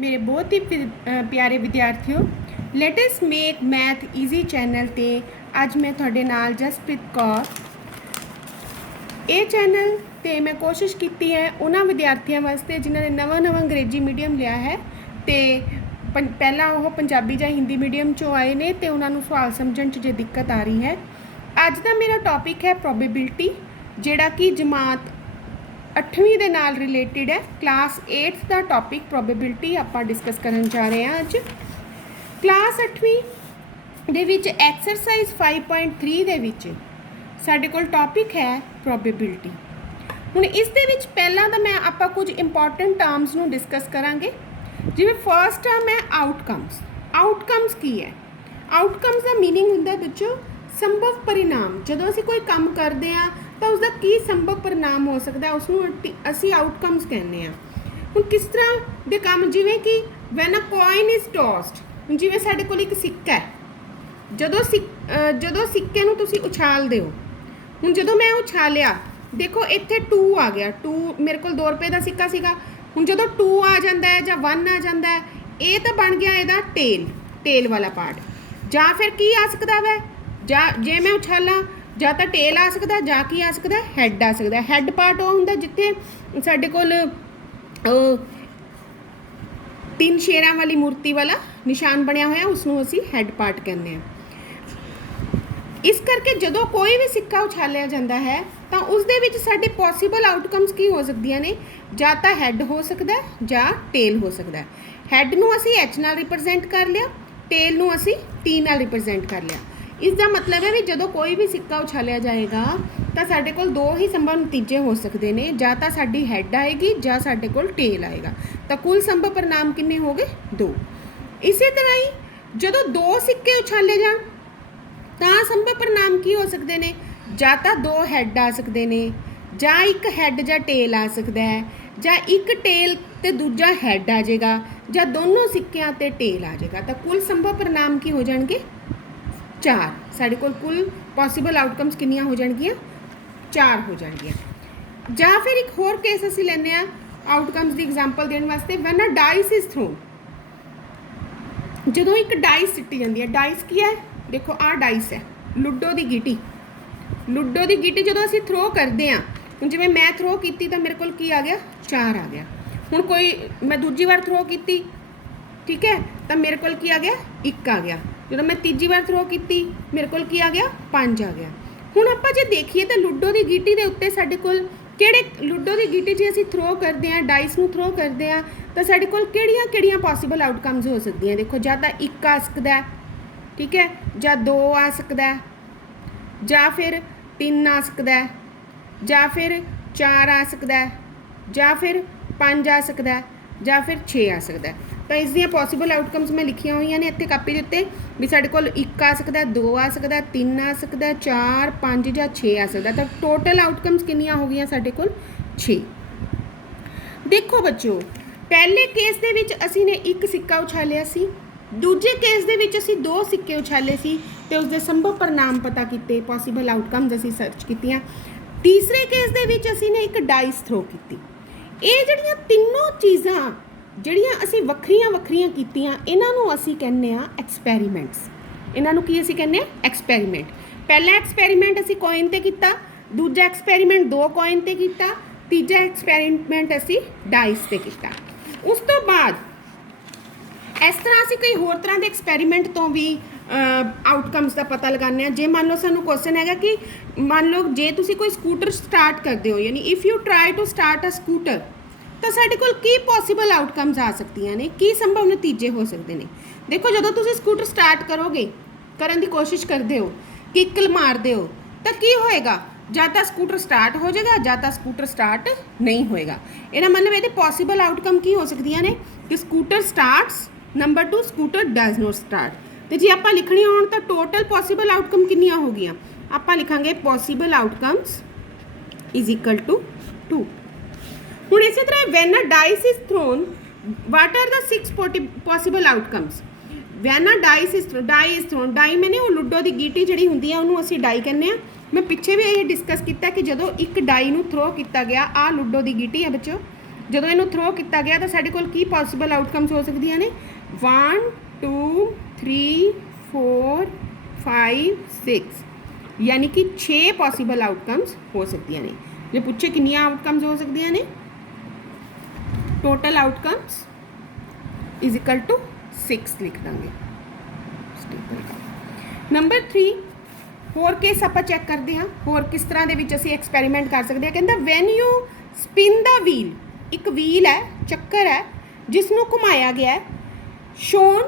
मेरे बहुत ही प्यारे विद्यार्थियों, let us make math easy channel ते अज मैं तुहाडे नाल जसप्रीत कौर ये चैनल ते मैं कोशिश की है उन्होंने विद्यार्थियों वास्ते जिन्होंने नवा अंग्रेजी मीडियम लिया है तो पहला वो पंजाबी या हिंदी मीडियम चो आए ने तो उन्होंने सवाल समझण च जो दिक्कत आ रही है। अज का मेरा टॉपिक है प्रोबेबिलिटी, जिहड़ा कि जमात 8वीं दे नाल रिलेटिड है। क्लास 8th का टॉपिक प्रोबेबिलिटी आपां डिस्कस करन जा रहे हैं। अज क्लास 8वीं दे विच एक्सरसाइज 5.3 दे विच साडे कोल टॉपिक है प्रोबेबिलिटी। हुण इस दे विच पहला तो मैं आपां कुछ इंपॉर्टेंट टर्म्स नूं डिस्कस करांगे। जिवें फर्स्ट टर्म है आउटकम्स। आउटकम्स की है? आउटकम्स का मीनिंग हुंदा बच्चों संभव परिणाम। जदों असीं कोई काम करते हैं तो उसका की संभव परिणाम हो सकता है, उसनूं असीं आउटकम्स कहने हैं। हुण किस तरह दे काम, जिवें कि when a coin is tossed. हुण जिवें साडे कोल एक सिक्का है, जदों सिक्के नूं तुसीं उछालदे हो, हुण जदों मैं उछालिया, देखो इत्थे 2 आ गया। 2 मेरे कोल 2 रुपए का सिक्का सीगा। हुण जदों 2 आ जाता है जां 1 आ जाता है, ये तो बन गया इहदा टेल वाला पार्ट। जां फिर की आ सकता वै, जे मैं उछाला ਜਾਂ ਤਾਂ ਟੇਲ ਆ ਸਕਦਾ, ਜਾਂ ਕੀ ਆ ਸਕਦਾ, ਹੈਡ ਆ ਸਕਦਾ। ਹੈਡ ਪਾਰਟ ਉਹ ਹੁੰਦਾ ਜਿੱਥੇ ਸਾਡੇ ਕੋਲ 3 ਸ਼ੇਰਾਂ ਵਾਲੀ ਮੂਰਤੀ ਵਾਲਾ ਨਿਸ਼ਾਨ ਬਣਿਆ ਹੋਇਆ, ਉਸ ਨੂੰ ਅਸੀਂ ਹੈਡ ਪਾਰਟ ਕਹਿੰਦੇ ਹਾਂ। ਇਸ ਕਰਕੇ ਜਦੋਂ ਕੋਈ ਵੀ ਸਿੱਕਾ ਉਛਾਲਿਆ ਜਾਂਦਾ ਹੈ ਤਾਂ ਉਸ ਦੇ ਵਿੱਚ ਸਾਡੇ ਪੋਸੀਬਲ ਆਊਟਕਮਸ ਕੀ ਹੋ ਸਕਦੀਆਂ ਨੇ? ਜਾਂ ਤਾਂ ਹੈਡ ਹੋ ਸਕਦਾ ਜਾਂ ਟੇਲ ਹੋ ਸਕਦਾ। ਹੈਡ ਨੂੰ ਅਸੀਂ ਐਚ ਨਾਲ ਰਿਪਰੈਜ਼ੈਂਟ ਕਰ ਲਿਆ, ਟੇਲ ਨੂੰ ਅਸੀਂ ਟੀ ਨਾਲ ਰਿਪਰੈਜ਼ੈਂਟ ਕਰ ਲਿਆ। इसका मतलब है भी जो कोई भी सिक्का उछालिया जाएगा तो साढ़े को 2 ही संभव नतीजे हो सकते हैं, ਜਾਂ ਤਾਂ साड़ी हैड आएगी ਜਾਂ ਸਾਡੇ ਕੋਲ टेल आएगा। तो कुल संभव परिणाम किन्ने हो गए? 2। इसी तरह ही जो 2 सिक्के उछाले जान तो संभव परिणाम की हो सकते हैं? ਜਾਂ ਤਾਂ 2 हैड आ सकते हैं, ਜਾਂ एक हैड ਜਾਂ टेल आ सकता है, ਜਾਂ एक टेल तो दूजा हैड आ जाएगा, ਜਾਂ दोनों सिक्कियां ते टेल आ जाएगा। तो कुल संभव परिणाम की हो जाएंगे? 4। साढ़े कोल कुल पॉसीबल आउटकम्स कितनियां हो जाएगियां? 4 हो जाएगियां। ਜਾਂ फिर एक होर केस असीं लैंदे आ आउटकम्स की एग्जाम्पल देने वास्ते। When a dice is throne, जदों एक डाइस सिੱਟੀ जाती है। डाइस की है? देखो आ डाइस है, लूडो की गीटी। लूडो की गीटी जदों असीं थ्रो करते हैं, हुण जिवें मैं थ्रो की तो मेरे कोल की आ गया? 4 आ गया। हुण कोई मैं दूजी बार थ्रो की, ठीक है, तो मेरे कोल की आ गया? 1 आ गया। जो मैं तीजी बार थ्रो की मेरे को आ गया? 5 आ गया। हुण आपां जे देखिए तो लूडो की गीटी के उत्ते साडे कोल किहड़े, लूडो की गीटी जे असीं थ्रो करते हैं, डाइस नूं थ्रो करते हैं, तो साडे कोल किहड़ियां पॉसीबल आउटकम्स हो सकदियां? देखो, जां तां 1 आ सकदा है, ठीक है, जां 2 आ सकदा है, जां फिर 3 आ सकदा है, जां फिर 4 आ सकदा है, जां फिर 5 आ सकदा है, जां फिर 6 आ सकदा है। तो इसदियां पॉसीबल आउटकम्स मैं लिखिया हुई ने इत्थे कापी दे उत्ते भी साडे कोल 1 आ सकदा, 2 आ सकदा, 3 आ सकदा, 4, 5 या 6 आ सकदा। तो टोटल आउटकम्स कितनियां हो गई साडे कोल? 6। देखो बच्चों, पहले केस दे विच असीं ने 1 सिक्का उछालिया सी, दूजे केस दे विच असीं 2 सिक्के उछाले सी ते उसदे संभव परिणाम पता कीते, पॉसीबल आउटकम्स असीं सर्च कीतियां। तीसरे केस दे विच असीं ने 1 डाइस थ्रो कीती। ਇਹ ਜਿਹੜੀਆਂ ਤਿੰਨੋਂ ਚੀਜ਼ਾਂ ਜਿਹੜੀਆਂ ਅਸੀਂ ਵੱਖਰੀਆਂ ਕੀਤੀਆਂ, ਇਹਨਾਂ ਨੂੰ ਅਸੀਂ ਕਹਿੰਦੇ ਆ ਐਕਸਪੈਰੀਮੈਂਟਸ। ਇਹਨਾਂ ਨੂੰ ਕੀ ਅਸੀਂ ਕਹਿੰਦੇ ਆ? ਐਕਸਪੈਰੀਮੈਂਟ। ਪਹਿਲਾ ਐਕਸਪੈਰੀਮੈਂਟ ਅਸੀਂ ਕੋਇਨ ਤੇ ਕੀਤਾ, ਦੂਜਾ ਐਕਸਪੈਰੀਮੈਂਟ 2 ਕੋਇਨ ਤੇ ਕੀਤਾ, ਤੀਜਾ ਐਕਸਪੈਰੀਮੈਂਟ ਅਸੀਂ ਡਾਈਸ ਤੇ ਕੀਤਾ। ਉਸ ਤੋਂ ਬਾਅਦ ਇਸ ਤਰ੍ਹਾਂ ਅਸੀਂ ਕਈ ਹੋਰ ਤਰ੍ਹਾਂ ਦੇ ਐਕਸਪੈਰੀਮੈਂਟ ਤੋਂ ਵੀ ਆਊਟਕਮਸ ਦਾ ਪਤਾ ਲਗਾਉਂਦੇ ਹਾਂ। ਜੇ ਮੰਨ ਲਓ ਸਾਨੂੰ ਕੁਐਸਚਨ ਹੈਗਾ ਕਿ ਮੰਨ ਲਓ ਜੇ ਤੁਸੀਂ ਕੋਈ ਸਕੂਟਰ ਸਟਾਰਟ ਕਰਦੇ ਹੋ, ਯਾਨੀ if you try to start a scooter, ਤਾਂ ਸਾਡੇ ਕੋਲ ਕੀ ਪੋਸੀਬਲ ਆਊਟਕਮਸ ਆ ਸਕਦੀਆਂ ਨੇ, ਕੀ ਸੰਭਵ ਨਤੀਜੇ ਹੋ ਸਕਦੇ ਨੇ? ਦੇਖੋ, ਜਦੋਂ ਤੁਸੀਂ ਸਕੂਟਰ ਸਟਾਰਟ ਕਰੋਗੇ, ਕਰਨ ਦੀ ਕੋਸ਼ਿਸ਼ ਕਰਦੇ ਹੋ, ਕਿੱਕ ਮਾਰਦੇ ਹੋ, ਤਾਂ ਕੀ ਹੋਏਗਾ? ਜਾਂ ਤਾਂ ਸਕੂਟਰ ਸਟਾਰਟ ਹੋ ਜਾਏਗਾ, ਜਾਂ ਤਾਂ ਸਕੂਟਰ ਸਟਾਰਟ ਨਹੀਂ ਹੋਏਗਾ। ਇਹਦਾ ਮਤਲਬ ਇਹਦੇ ਪੋਸੀਬਲ ਆਊਟਕਮ ਕੀ ਹੋ ਸਕਦੀਆਂ ਨੇ? ਕਿ scooter starts, number 2 scooter does note start. ਤੇ ਜੇ ਆਪਾਂ ਲਿਖਣੀ ਹੋਣ ਤਾਂ ਟੋਟਲ ਪੋਸੀਬਲ ਆਊਟਕਮ ਕਿੰਨੀਆਂ ਹੋ ਗਈਆਂ? ਆਪਾਂ ਲਿਖਾਂਗੇ possible outcomes is equal to 2। ਹੁਣ ਇਸੇ ਤਰ੍ਹਾਂ when a dice is thrown, what are the 6 possible outcomes? When a die is thrown, die ਮੈਨੇ ਉਹ ਲੂਡੋ ਦੀ ਗੀਟੀ ਜਿਹੜੀ ਹੁੰਦੀ ਆ ਉਹਨੂੰ ਅਸੀਂ ਡਾਈ ਕਹਿੰਦੇ ਆ। मैं पिछे भी ये डिस्कस किया कि जो एक डाई नूं थ्रो किया गया, आ लूडो की गीटी है बच्चों, ਜਦੋਂ ਇਹਨੂੰ ਥਰੋ ਕੀਤਾ ਗਿਆ ਤਾਂ ਸਾਡੇ ਕੋਲ ਕੀ ਪੋਸੀਬਲ ਆਊਟਕਮਸ ਹੋ ਸਕਦੀਆਂ ਨੇ 1 2 3 4 5 6 यानी कि 6 पॉसिबल आउटकम्स हो सकती ने। जो पूछे कितनियां आउटकम्स हो सकती ने total outcomes is equal to 6 लिख देंगे। नंबर 3 होर केस आप चैक करते हैं होर किस तरह के विच असीं एक्सपेरीमेंट कर सकते हैं। कहता when you spin the wheel एक व्हील है चक्कर है जिसनों घुमाया गया है shown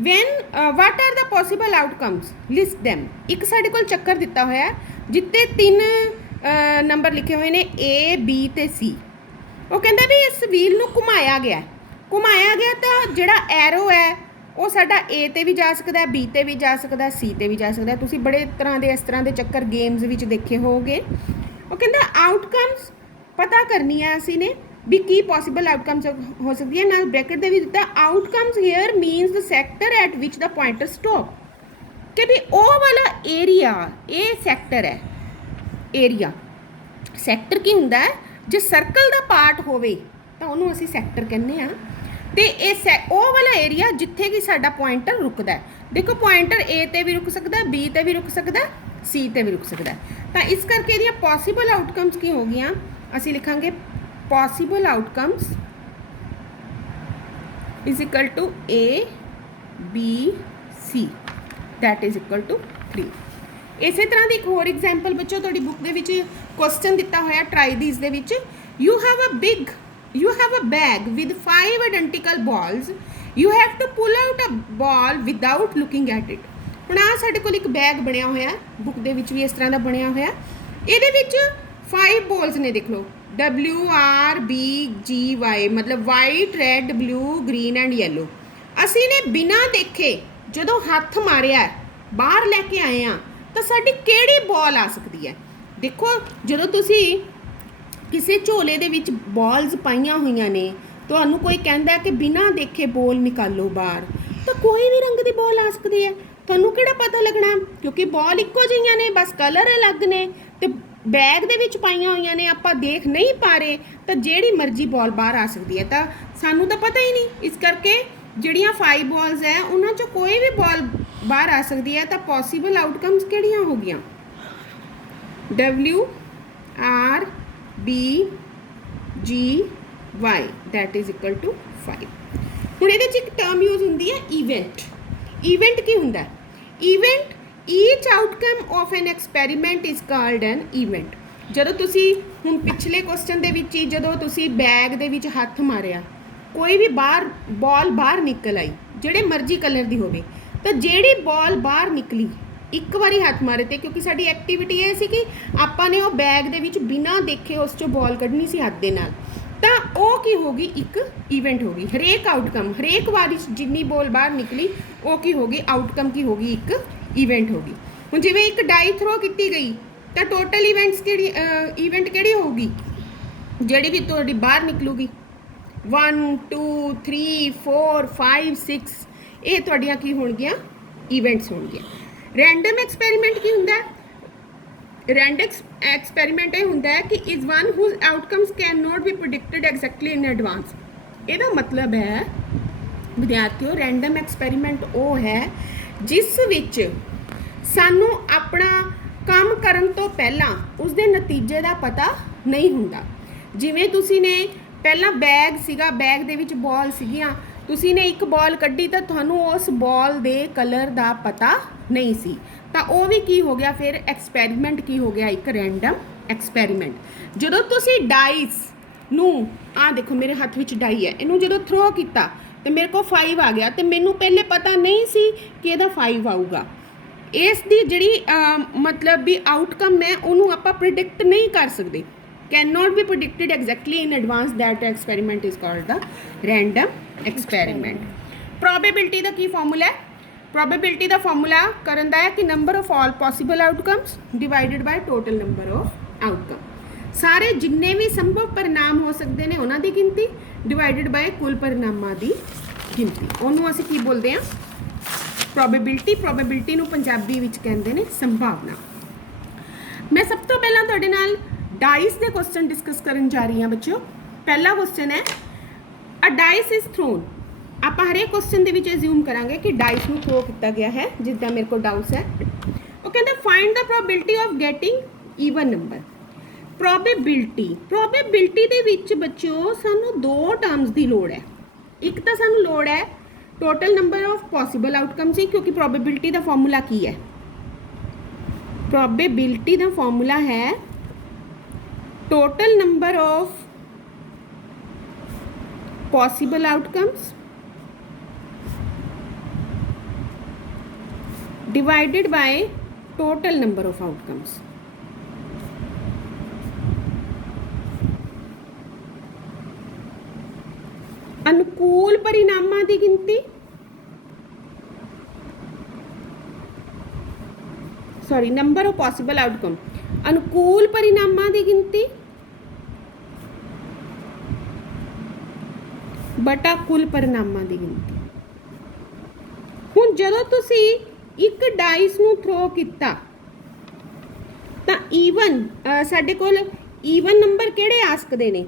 when what are the possible outcomes list them. एक साढ़े कोल चक्कर दिता होया जिते 3 नंबर लिखे हुए ने A B ते C। वो कहता भी इस व्हील नूं घुमाया गया तो जिहड़ा एरो है वो साडा A ते भी जा सकता है B ते भी जा सकता है C ते भी जा सकता है। तुसीं बड़े तरह के इस तरह के चक्कर गेम्स विच देखे होगे। वो कहता आउटकम्स पता करनी है असीं ने भी की पॉसिबल आउटकम्स हो सकती है। नाल ब्रैकेट दे विच दिता outcomes here means the sector at which the pointer stop कि भी ओ वाला एरिया ये सैक्टर है। एरिया सैक्टर की हुंदा है जे सर्कल दा पार्ट होवे तां उहनूं असीं सैक्टर कहने आ ते ओ वाला एरिया जिथे कि साडा पॉइंटर रुकदा है। देखो पॉइंटर A ते भी रुक सकता है B ते भी रुक सकता है C ते भी रुक सकता है। तो इस करके इहदियां पॉसिबल आउटकम्स की हो गईयां असीं लिखांगे possible outcomes is equal to A B C that is equal to 3। इसे तरह की एक होर एग्जाम्पल बच्चों तुहाडी बुक दे विच क्वेश्चन दिता होया try these they which you have a bag with 5 identical balls you have to pull out a ball without looking at it। हुण आ साडे कोल एक बैग बनया होया बुक दे विच भी इस तरह का बनया होया इहदे विच 5 बॉल्स ने देख लो W R B G Y मतलब white red blue green and yellow. असीं ने बिना देखे जदों हत्थ मारिया बाहर लैके आए हैं तो साडी किहड़ी बॉल आ सकती है। देखो जदों तुसीं किसी झोले दे विच बॉल्स पाइयां हुई ने तुहानूं कोई कहंदा है कि बिना देखे बॉल निकालो बाहर तो कोई भी रंग की बॉल आ सकती है। तुहानूं किहड़ा पता लगना क्योंकि बॉल इक्को जिहियां ने बस कलर अलग ने ते बैग दे विच पाइयां हुई ने आपां देख नहीं पा रहे तो जिहड़ी मर्जी बॉल बाहर आ सकती है। तो सानूं तो पता ही नहीं इस करके जिहड़ियां 5 बॉल्स है उन्हां चों कोई भी बॉल बाहर आ सकती है। तो पॉसिबल आउटकम्स किहड़ियां हो गईयां W R B G Y that is equal to 5। हुण इहदे च एक टर्म यूज हुंदी है इवेंट की हुंदा event each outcome of an experiment is called an event. जदों तुसीं हुण पिछले क्वेश्चन दे विच ही जदों तुसीं बैग दे विच हत्थ मारिया कोई भी बाहर बॉल बाहर निकल आई जिहड़े मर्जी कलर दी होवे तो जिहड़ी बॉल बाहर निकली एक बारी हाथ मारे थे क्योंकि साडी एक्टिविटी ये सी कि आपां ने वो बैग दे विच बिना देखे उस चों बॉल कढनी सी हाथ दे नाल तां ओह की होगी एक इवेंट होगी। हरेक आउटकम हरेक बारी जिन्नी बॉल बाहर निकली वो की होगी आउटकम की होगी एक इवेंट होगी। हुण जिवें एक डाई थ्रो की गई तो टोटल इवेंट्स किहड़ी इवेंट किहड़ी होगी जिहड़ी भी तुहाडी बाहर निकलूगी 1 2 3 4 5 6 ये तुहाडियां की होणगियां इवेंट्स होणगियां। रैंडम एक्सपेरीमेंट की हुंदा है रैंडम एक्सपेरीमेंट ये हुंदा है कि is one whose outcomes can not be predicted exactly in advance. ਇਹਦਾ मतलब है विद्यार्थियों रैंडम एक्सपेरीमेंट वो है जिस विच सानू अपना काम करन तो पहला उसके नतीजे का पता नहीं हुंदा। जिवें तुसी ने पहला बैग सीगा बैग दे विच बॉल सीगियां तुसी ने एक बॉल कड्ढी तो तुहानू उस बॉल दे कलर दा पता नहीं सी तो वो भी की हो गया फिर एक्सपेरीमेंट की हो गया एक रैंडम एक्सपेरीमेंट। जदों तुसी डाइस नू आ देखो मेरे हाथ विच डाई है इनू जदों थ्रो किया तो मेरे को 5 आ गया तो मैनू पहले पता नहीं सी कि ਇਹਦਾ 5 आऊगा। इस दी जिहड़ी मतलब भी आउटकम है उन्होंने आप प्रिडिक्ट नहीं कर सकते can not be predicted exactly in advance that experiment is called the random experiment. Probability का की फॉर्मूला है प्रोबेबिलिटी का फॉर्मूला करन दा है कि number of all possible outcomes divided by total number of outcome. सारे जिन्ने भी संभव परिणाम हो सकते हैं उन्हों की गिनती डिवाइडेड बाय कुल परिणामों की गिनती उन्होंने असीं की बोलते हैं प्रोबेबिलिटी। प्रोबेबिलिटी नूं पंजाबी विच कहंदे ने संभावना। मैं सब तो पहला तुहाडे नाल डाइस दे क्वेश्चन डिस्कस करन जा रही हाँ बच्चों। पहला क्वेश्चन है अ डाइस इज थ्रोन। आप हरेक क्वेश्चन के एज्यूम करांगे कि डाइस में थ्रो किया गया है, जिदा मेरे को डाउट्स है। वो कहते find the probability of getting even number. Probability दे विच बच्चों सानू दो टर्म्स की लोड़ है। एक तो सानू लोड़ है total number of possible outcomes ही, क्योंकि प्रोबेबिलिटी का फॉर्मूला की है, प्रोबेबिलिटी का फॉर्मूला है total number of possible outcomes divided by total number of outcomes. अनुकूल परिणामां की गिनती, sorry number of possible outcome, अनुकूल परिणामां की गिनती बटा कुल परिणामां की गिनती। हुण जदों तुसीं एक डाइस नूं थ्रो किया तां ईवन साडे कोल ईवन नंबर किहड़े आ सकदे ने?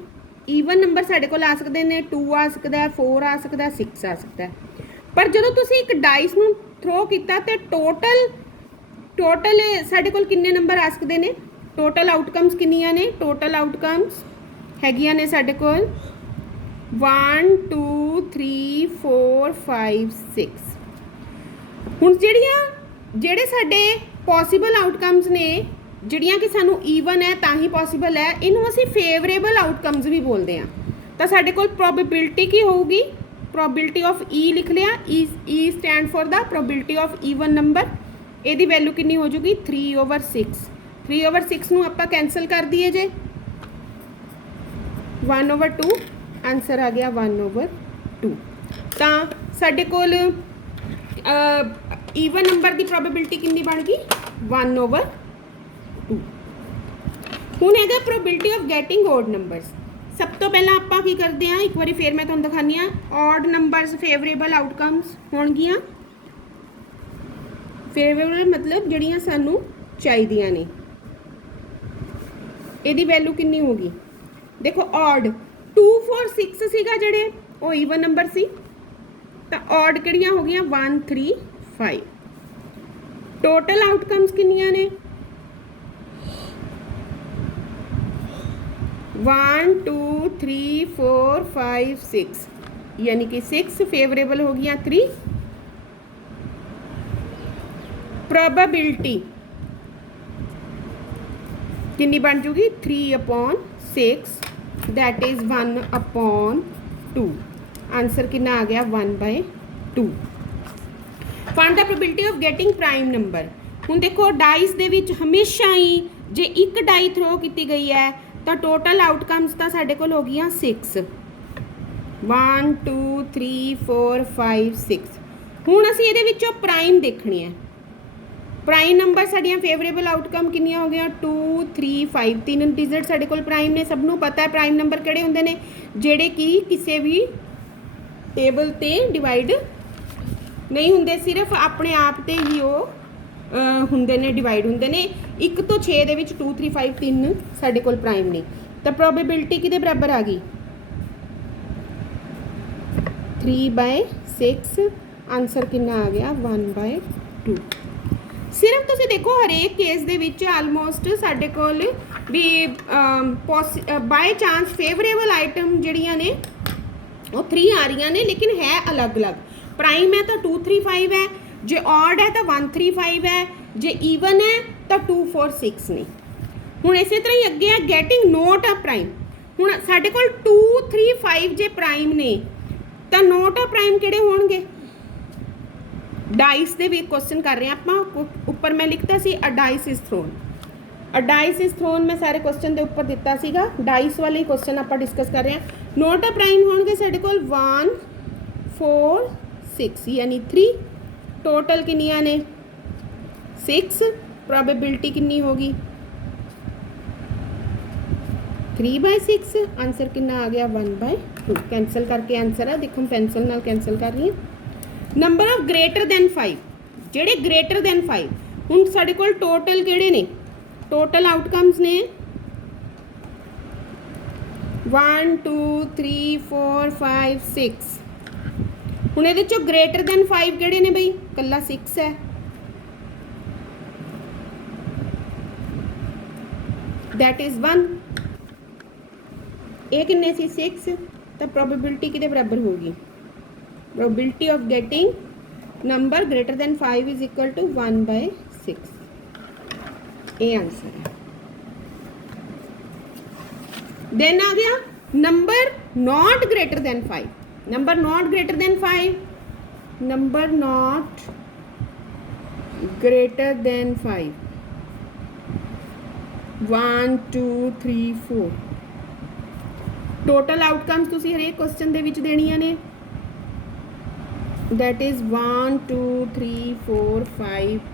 ईवन नंबर साडे कोल आ सकदे ने 2 आ सकदा है, 4 आ सकदा है, 6 आ सकदा है। पर जदों तुसीं एक डाइस नूं थ्रो किया ते टोटल साडे कोल किन्ने नंबर आ सकदे ने? टोटल आउटकम्स किन्नियां ने? टोटल आउटकम्स हैगियां ने साडे कोल 1 2 3 4 5 6। हुण ਜਿਹੜੇ ਸਾਡੇ पॉसिबल आउटकम्स ने ਜਿਹੜੀਆਂ कि सानू ईवन है तां ही पॉसिबल है, इनू असीं फेवरेबल आउटकम्स भी बोलते हैं। तो साडे कोल प्रोबेबिलिटी की होगी, प्रोबेबिलिटी ऑफ ई लिख लिया, E stand for the probability of even number. ਇਹਦੀ वैल्यू कितनी हो जाएगी 3/6। 3/6 ਨੂੰ ਆਪਾਂ कैंसल कर दिए जे 1/2, आंसर आ गया 1/2। तो साडे कोल ईवन नंबर की प्रोबेबिलिटी कितनी बन गई 1/2। हुण है probability of getting odd numbers. सब तो पहला आप की करते हैं, एक बार फिर मैं तुहानूं दिखानी हाँ। ऑड नंबर्स फेवरेबल आउटकम्स होणगियां, फेवरेबल मतलब जड़ियाँ सानू चाहिए ने। यदी वैल्यू कितनी होगी देखो, ऑड 2 4 6 सीगा जड़े वो ईवन नंबर सी, तो ऑड किहड़ियां हो गई 1 3 5। टोटल आउटकम्स कितनियां ने 1 2 3 4 5 6, यानी कि 6 फेवरेबल हो गया 3। प्रोबेबिलिटी कितनी बन जूगी 3/6, दैट इज 1/2। आंसर कितना आ गया 1/2। Find the probability of getting prime number. हुण देखो डाइस दे विच हमेशा ही जे एक डाई थ्रो की गई है तो टोटल आउटकम्स तो साडे कोल हो गई 6, 1 2 3 4 5 6। हुण असीं इहदे विचों प्राइम देखनी है। प्राइम नंबर साड़ियाँ फेवरेबल आउटकम कितनियां हो गया 2 3 5, 3 डिजिट साडे कोल प्राइम ने। सबनों पता है प्राइम नंबर किहड़े हुंदे ने, जिहड़े कि किसी भी टेबल ते डिवाइड नहीं हुंदे, सिर्फ अपने आप ते ही वो हुंदे ने, डिवाइड हुंदे ने। 1 तो 6 दे विच 2 3 5 3 साडे कोल प्राइम ने। तो प्रोबेबिलिटी किहदे बराबर आ गई 3/6। आंसर कितना आ गया 1/2। सिर्फ तुसीं देखो हरेक केस दे विच आलमोस्ट साडे कोल भी बाय चांस फेवरेबल आइटम जिहड़ियां ने वो 3 आ रही ने, लेकिन है अलग अलग। प्राइम है तो 2 3 5 है, जे ऑड है तो 1 3 5 है, जे ईवन है तो 2 4 6 ने। हुण इस तरह ही अगे है गैटिंग नॉट अ प्राइम। हुण साडे कोल 2 3 5 जे प्राइम ने तो नॉट अ प्राइम किहड़े होणगे? डाइस दे भी क्वेश्चन कर रहे हैं आप। ऊपर मैं लिखता सी a dice is thrown, a dice is thrown मैं सारे क्वेश्चन के उपर दिता सीगा। डाइस वाले ही क्वेश्चन आप डिस्कस कर रहे हैं। नॉट अ प्राइम होणगे साडे कोल 1 4 6 यानी 3। टोटल कितनियां ने 6। प्रोबेबिलिटी कितनी होगी 3/6। आंसर कितना आ गया 1/2। कैंसल करके आंसर है, देखो पेंसिल नाल कैंसल कर रही है। नंबर ऑफ ग्रेटर दैन 5, जेडे ग्रेटर दैन 5। हुण साडे कोल टोटल किहड़े ने? टोटल आउटकम्स ने 1 2 3 4 5 6 ਹੁਣ ਇਹਦੇ ਚੋਂ ਗ੍ਰੇਟਰ ਦੈਨ 5 ਕਿਹੜੇ ਨੇ ਬਈ ਕੱਲਾ 6 ਹੈ that is 1 ਇਹ ਕਿੰਨੇ ਸੀ 6 ਤਾਂ ਪ੍ਰੋਬੇਬਿਲਿਟੀ ਕਿਹਦੇ ਬਰਾਬਰ ਹੋਗੀ probability of getting number greater than 5 is equal to 1/6 ਇਹ ਆਨਸਰ ਹੈ then आ गया number not greater than 5 number not greater than 5 number not greater than 5 1 2 3 4 total outcomes ਤੁਸੀਂ ਹਰੇਕ ਕੁਐਸਚਨ ਦੇ ਵਿੱਚ ਦੇਣੀਆਂ ਨੇ that is 1 2 3 4 5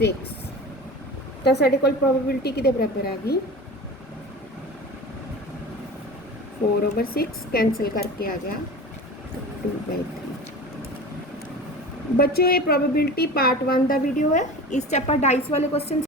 6 ਤਾਂ ਸਾਡੇ ਕੋਲ probability ਕਿਹਦੇ ਬਰਾਬਰ ਆ ਗਈ 4/6 कैंसिल करके आ गया 2/3 बच्चों ये प्रोबेबिलिटी पार्ट 1 का वीडियो है इस च आप डाइस वाले क्वेश्चन